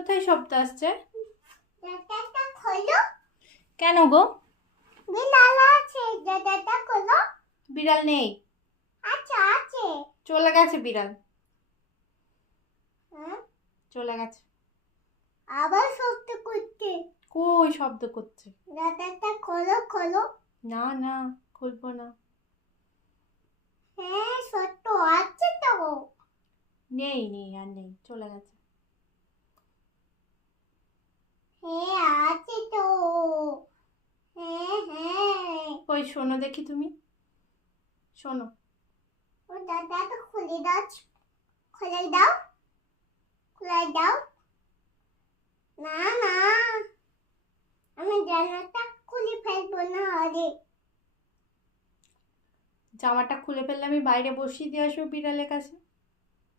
কোথায় শব্দ আসছে? দরজাটা খোলো। কেন গো? বিড়াল আছে, দরজাটা খোলো। বিড়াল নেই, আচ্ছা আছে। চলে গেছে বিড়াল, হুম, চলে গেছে। আবার শব্দ করছে। কই শব্দ করছে? দরজাটা খোলো খোলো। না না, খুলবো না। হ্যাঁ সত্য আছে তো। নেই নেই, আর নেই, চলে গেছে। হ্যাঁ আছে তো। হ্যাঁ হ্যাঁ। কই শোনো দেখি তুমি, শোনো। ও দরজাটা খুলে দাও, খুলে দাও, খুলে দাও। না না, আমি জানালাটা খুলে ফেলবো না আরে। জামাটা খুলে ফেললে আমি বাইরে বসিয়ে দিয়ে আসবো বিড়ালের কাছে।